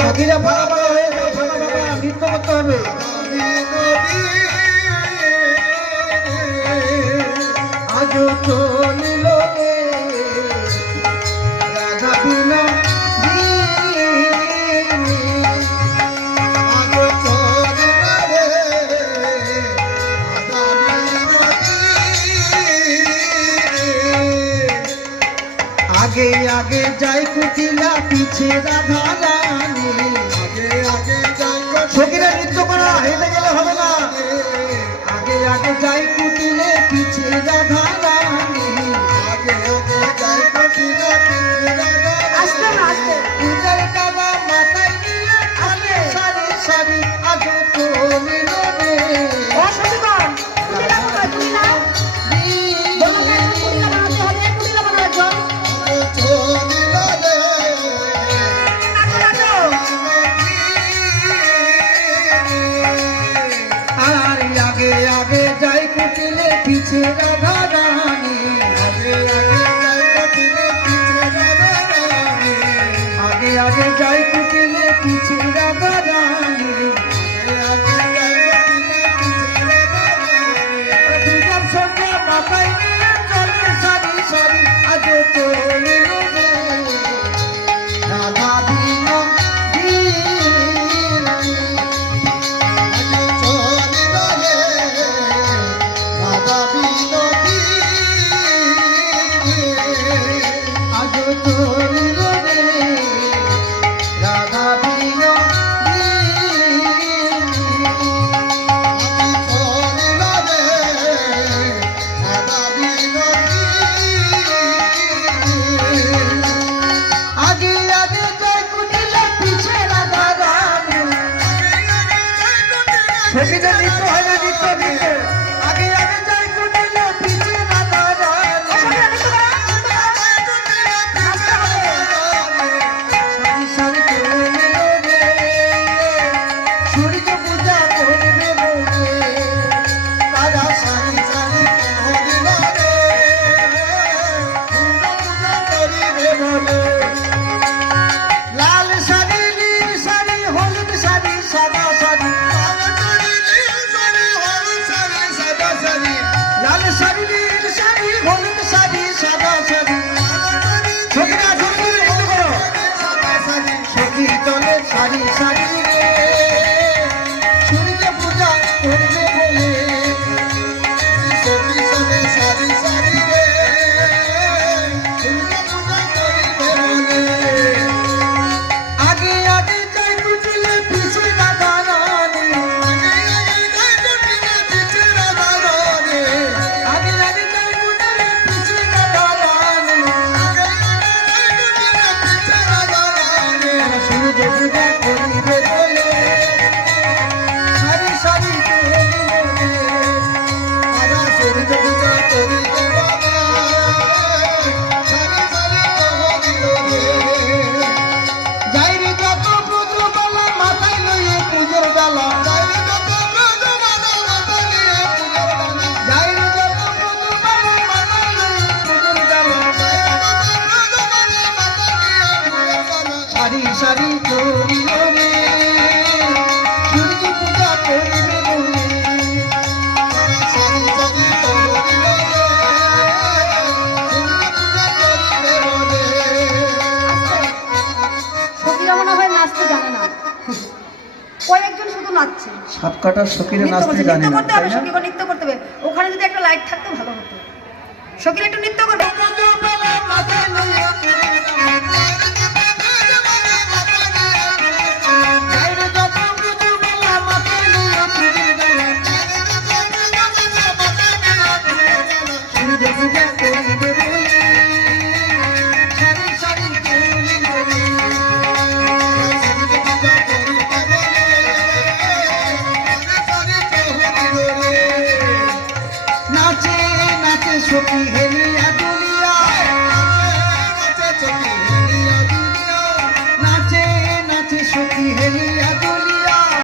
সখীরা ভালো হয়ে নৃত্য করতে হবে। আজ চলিল রাধা বিনা आगे आगे जाए कुटिला पीछे राधा रानी आगे आगे जाए सखीरा नृत्य करा हेले गेले होबे ना आगे आगे जाए कुटिले पीछे राधा रानी आगे आगे जाए कुटिले पीछे राधा आस्ते आस्ते उधर काला माथा निये आस्ते सारी सारी आगे तो नीलो रे ओ सखीगण कुटिला कोना कुटिला बोलो ना कुटिला बनाते হবে कुटिला বানানোর জন্য आगे जाए कुटिले पीछे राधा रानी आगे आगे जाए कुटिले पीछे राधा रानी आगे आगे जाए कुटिले पीछे राधा रानी आगे जाए कुटिले पीछे राधा रानी दुर्गम संध्या माताई निये चले सारी सारी आज चलिल राधा बिना सखीरा नृत्य है ना नृत्य नृत्य आगे आगे जाए कुटिले पीछे राधा रानी सारी चलिल रे सूर्य पूजा करबे बोले राधा सारी सारी चलिल रे पूजा करिबे बोले लाल साड़ी नील साड़ी हलुद साड़ी सादा साड़ी लाल साड़ी नील साड़ी हलुद साड़ी सादा साड़ी सखीरा सखी नृत्य करो सखी चले साड़ी साड़ी रे सूर्य पूजा करबे बोले सखी चले साड़ी साड़ी रे सूर्य पूजा करबे बोले आगे आगे जाए कुटिले पीछे राधा रानी आगे आगे जाए कुटिले पीछे राधा रानी आगे आगे जाए कुटिले पीछे राधा रानी आगे आगे जाए कुटिले पीछे राधा रानी सूर्य पूजा करिबे बोले सारी सारी चलिल रे आरा सूर्य पूजा करिबे बोले सारी सारी चलिल रे যাই রে যত পুজো বালা মাথায় লইয়ে পুজোর ডালা যাই রে যত পুজো বালা মাথায় লইয়ে পুজোর ডালা যাই রে যত পুজো বালা মাথায় লইয়ে পুজোর ডালা যাই রে যত পুজো বালা মাথায় লইয়ে পুজোর ডালা সারি সারি চলিল রে সূর্য পূজা করিবে বলে সারি সারি চলিল রে সূর্য পূজা করিবে বলে সখীরা মনে হয় নাচতে জানে না কয়েকজন শুধু নাচছে সাত কাটার সখীরা নাচতে জানে না করতে হবে সখীরা নৃত্য করতে হবে ওখানে যদি একটা লাইট থাকতো ভালো হতো সখীরা একটু নৃত্য করবে